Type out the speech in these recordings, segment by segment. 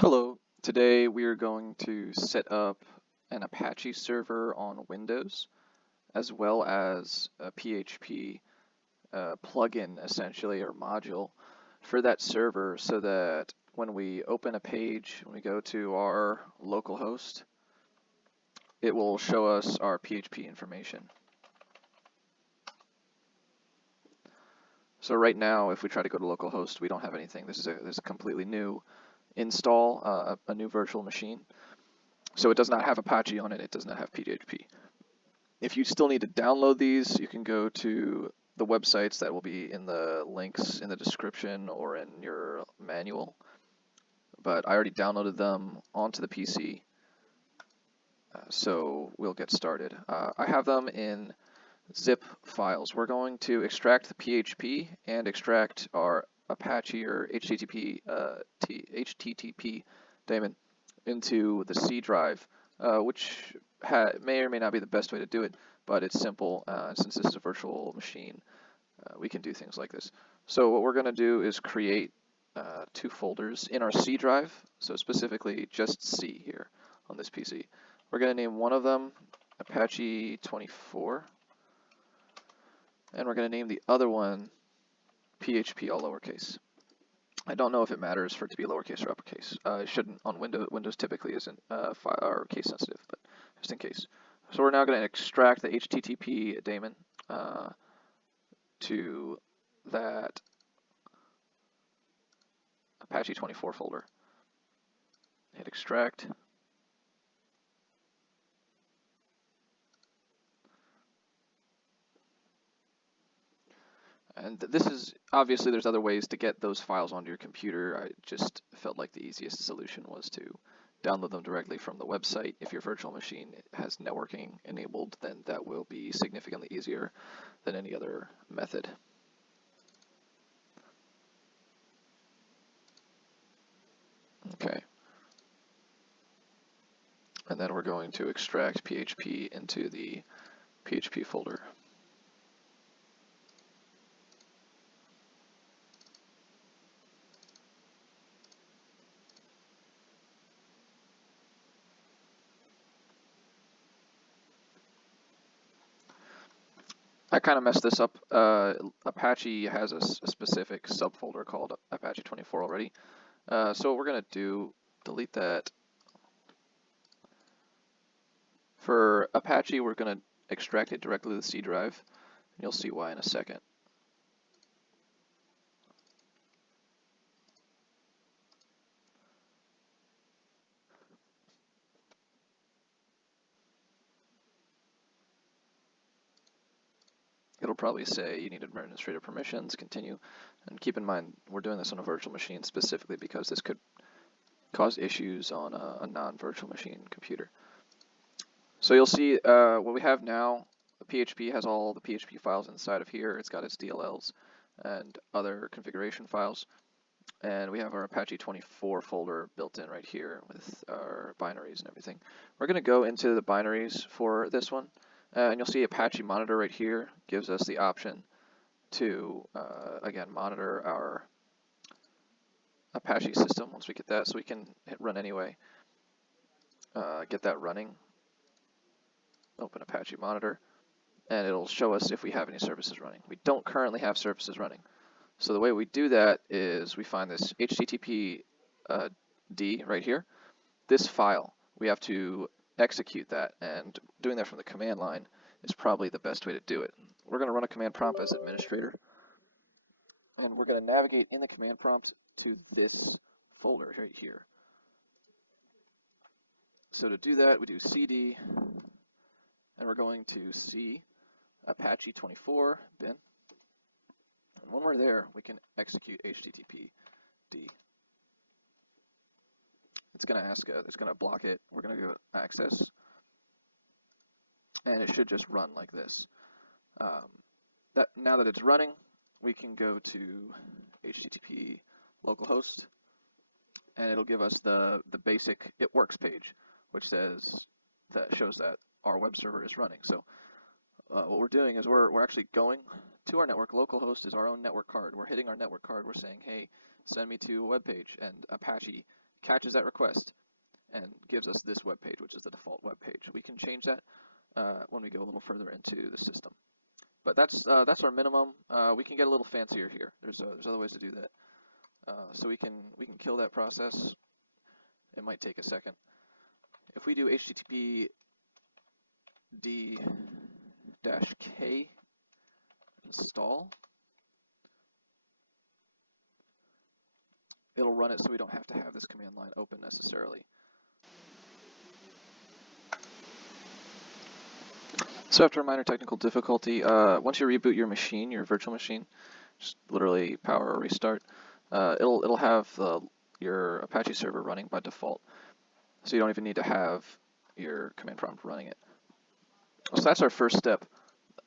Hello, today we are going to set up an Apache server on Windows as well as a PHP plugin essentially or module for that server so that when we open a page, when we go to our localhost, it will show us our PHP information. So right now if we try to go to localhost, we don't have anything. This is a completely new install, a new virtual machine. So it does not have Apache on it, it does not have PHP. If you still need to download these, you can go to the websites that will be in the links in the description or in your manual. But I already downloaded them onto the PC, so we'll get started. I have them in zip files. We're going to extract the PHP and extract our Apache or HTTP daemon into the C drive, which may or may not be the best way to do it, but it's simple. Since this is a virtual machine, we can do things like this. So what we're going to do is create two folders in our C drive, so specifically just C here on this PC. We're going to name one of them Apache 24, and we're going to name the other one PHP all lowercase. I don't know if it matters for it to be lowercase or uppercase. It shouldn't on Windows. Windows typically isn't or case sensitive, but just in case. So we're now going to extract the HTTP daemon to that Apache 24 folder. Hit extract. And this is, obviously there's other ways to get those files onto your computer. I just felt like the easiest solution was to download them directly from the website. If your virtual machine has networking enabled, then that will be significantly easier than any other method. Okay. And then we're going to extract PHP into the PHP folder. I kind of messed this up. Apache has a specific subfolder called Apache 24 already. So what we're going to do, delete that. For Apache, we're going to extract it directly to the C drive, and you'll see why in a second. It'll probably say you need administrative permissions, continue, and keep in mind we're doing this on a virtual machine specifically because this could cause issues on a non-virtual machine computer. So you'll see what we have now, the PHP has all the PHP files inside of here. It's got its DLLs and other configuration files. And we have our Apache 24 folder built in right here with our binaries and everything. We're going to go into the binaries for this one. And you'll see Apache Monitor right here gives us the option to, again, monitor our Apache system once we get that. So we can hit run anyway, get that running, open Apache Monitor, and it'll show us if we have any services running. We don't currently have services running. So the way we do that is we find this HTTPD right here. This file, we have to execute that, and doing that from the command line is probably the best way to do it. We're going to run a command prompt as administrator, and we're going to navigate in the command prompt to this folder right here. So to do that, we do cd, and we're going to C Apache 24 bin. And when we're there, we can execute HTTPD. It's going to ask, it's going to block it. We're going to go access, and it should just run like this. Now that it's running, we can go to HTTP localhost, and it'll give us the basic it works page, which shows that our web server is running. So what we're doing is we're actually going to our network. Localhost is our own network card. We're hitting our network card. We're saying, hey, send me to a web page, and Apache catches that request and gives us this web page, which is the default web page. We can change that when we go a little further into the system. But that's our minimum. We can get a little fancier here. There's other ways to do that. So we can kill that process. It might take a second. If we do httpd-k install, it'll run it so we don't have to have this command line open necessarily. So after a minor technical difficulty, once you reboot your machine, your virtual machine, just literally power or restart, it'll have your Apache server running by default. So you don't even need to have your command prompt running it. So that's our first step.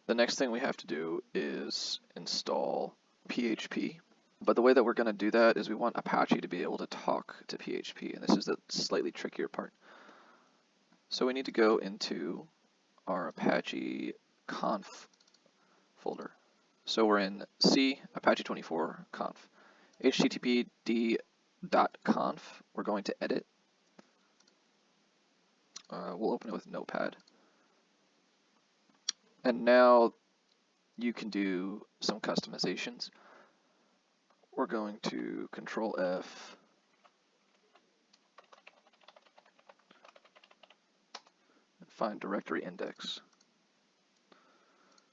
The next thing we have to do is install PHP. But the way that we're going to do that is we want Apache to be able to talk to PHP, and this is the slightly trickier part. So we need to go into our Apache conf folder. So we're in C, Apache 24 conf. httpd.conf, we're going to edit. We'll open it with Notepad. And now you can do some customizations. We're going to Control F, and find directory index.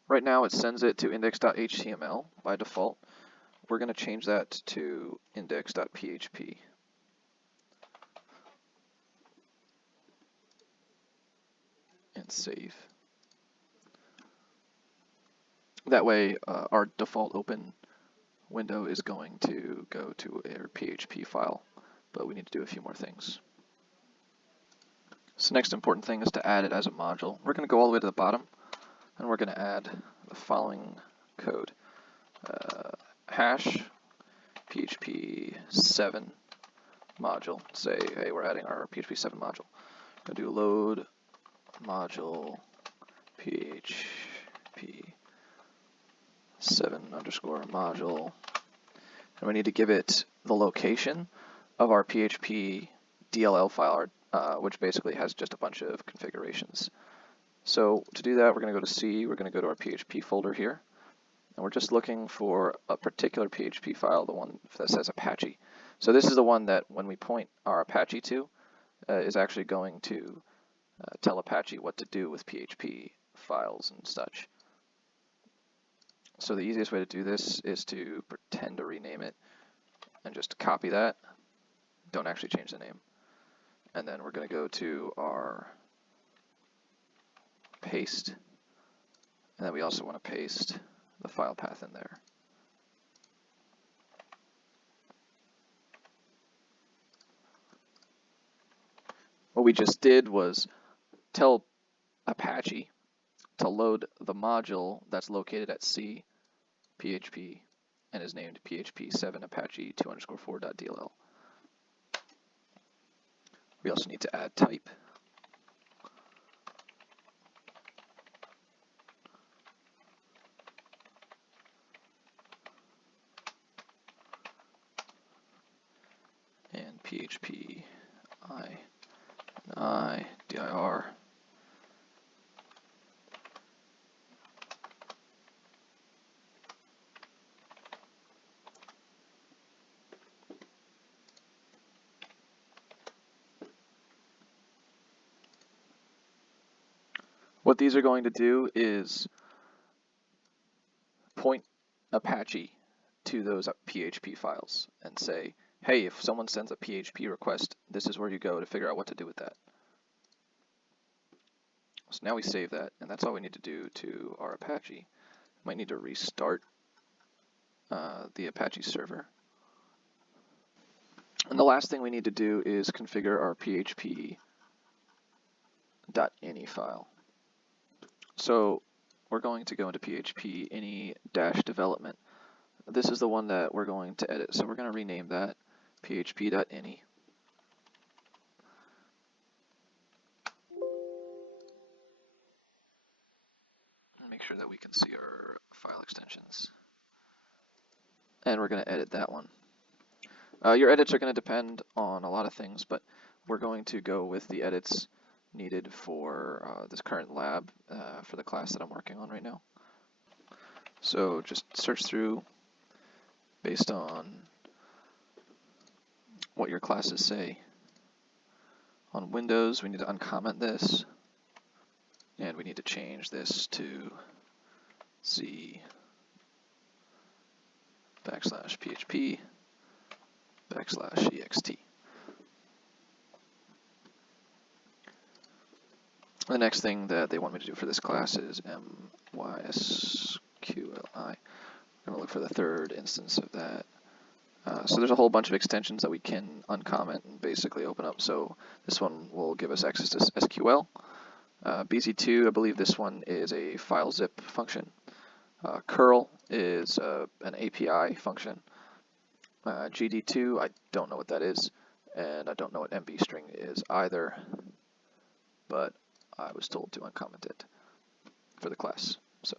Right now it sends it to index.html by default. We're going to change that to index.php. And save. That way our default open window is going to go to a PHP file, but we need to do a few more things. So next important thing is to add it as a module. We're going to go all the way to the bottom, and we're going to add the following code. Hash PHP 7 module. Say, hey, we're adding our PHP 7 module. We're going to do load module PHP 7 underscore module, and we need to give it the location of our PHP DLL file, which basically has just a bunch of configurations. So to do that, we're going to go to C, we're going to go to our PHP folder here, and we're just looking for a particular PHP file, the one that says Apache. So this is the one that when we point our Apache to, is actually going to tell Apache what to do with PHP files and such. So the easiest way to do this is to pretend to rename it and just copy that. Don't actually change the name. And then we're going to go to our paste. And then we also want to paste the file path in there. What we just did was tell Apache to load the module that's located at C PHP and is named PHP 7 Apache 2_4.dll. We also need to add type. And PHPIniDir. What these are going to do is point Apache to those PHP files and say, hey, if someone sends a PHP request, this is where you go to figure out what to do with that. So now we save that, and that's all we need to do to our Apache. Might need to restart the Apache server. And the last thing we need to do is configure our PHP.ini file. So we're going to go into PHPIni-development. This is the one that we're going to edit, so we're going to rename that php.ini. Make sure that we can see our file extensions. And we're going to edit that one. Your edits are going to depend on a lot of things, but we're going to go with the edits needed for this current lab for the class that I'm working on right now. So just search through based on what your classes say. On Windows, we need to uncomment this, and we need to change this to C/PHP/ext. The next thing that they want me to do for this class is mysqli. I'm going to look for the third instance of that. So there's a whole bunch of extensions that we can uncomment and basically open up. So this one will give us access to SQL. BZ2, I believe this one is a file zip function. Curl is an API function. GD2, I don't know what that is, and I don't know what MB string is either, but I was told to uncomment it for the class. So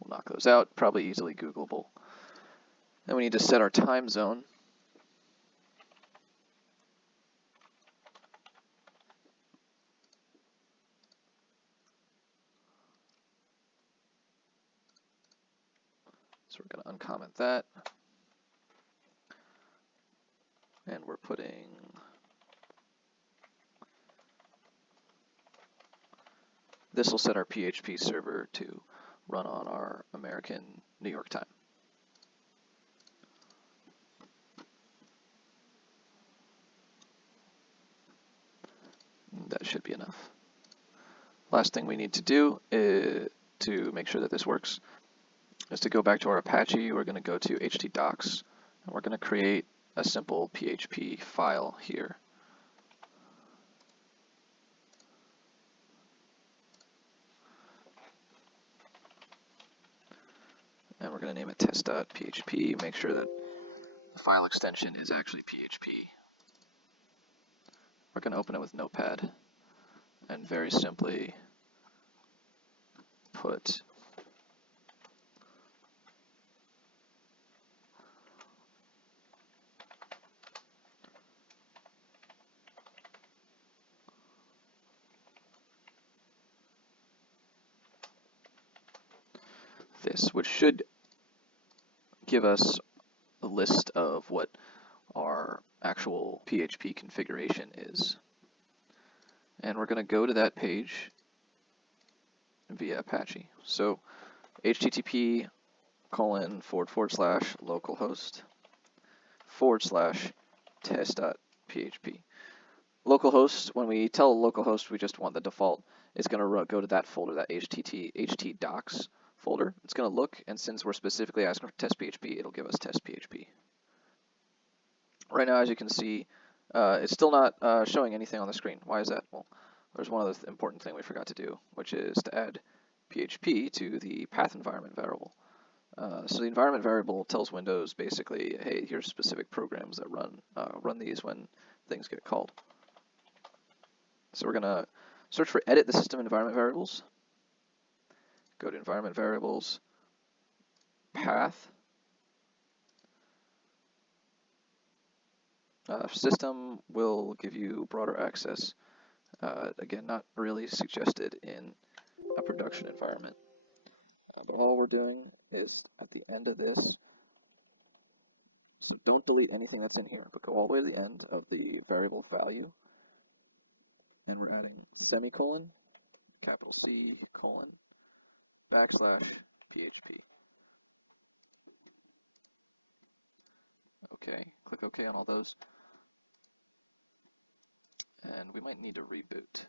we'll knock those out, probably easily Googleable. Then we need to set our time zone. So we're going to uncomment that. And we're putting this will set our PHP server to run on our American New York time. That should be enough. Last thing we need to do is to make sure that this works is to go back to our Apache. We're going to go to htdocs, and we're going to create a simple PHP file here. And we're going to name it test.php, make sure that the file extension is actually PHP. We're going to open it with Notepad and very simply put this, which should give us a list of what our actual PHP configuration is. And we're going to go to that page via Apache. So http://localhost/test.php. Localhost, when we tell localhost we just want the default, it's going to go to that folder, that htdocs folder. It's going to look, and since we're specifically asking for test.php, it'll give us test.php. Right now, as you can see, it's still not showing anything on the screen. Why is that? Well, there's one other important thing we forgot to do, which is to add PHP to the path environment variable. So the environment variable tells Windows basically, hey, here's specific programs that run these when things get called. So we're going to search for edit the system environment variables. Go to environment variables, path, system will give you broader access. Again, not really suggested in a production environment. But all we're doing is at the end of this, so don't delete anything that's in here, but go all the way to the end of the variable value, and we're adding semicolon, capital C, colon, \PHP. Okay, click OK on all those. And we might need to reboot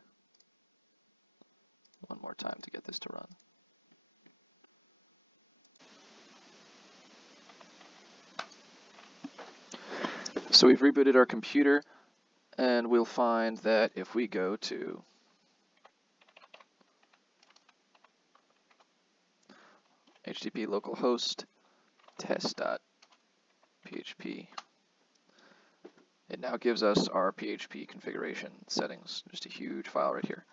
one more time to get this to run. So we've rebooted our computer, and we'll find that if we go to http localhost test.php, it now gives us our PHP configuration settings, just a huge file right here.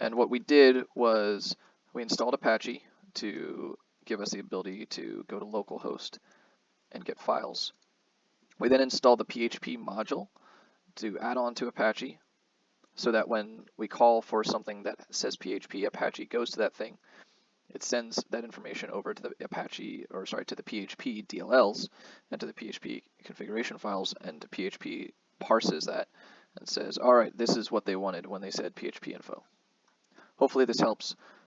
And what we did was we installed Apache to give us the ability to go to localhost and get files. We then install the PHP module to add on to Apache, so that when we call for something that says PHP, Apache goes to that thing. It sends that information over to the to the PHP DLLs and to the PHP configuration files, and PHP parses that and says, all right, this is what they wanted when they said PHP info. Hopefully this helps.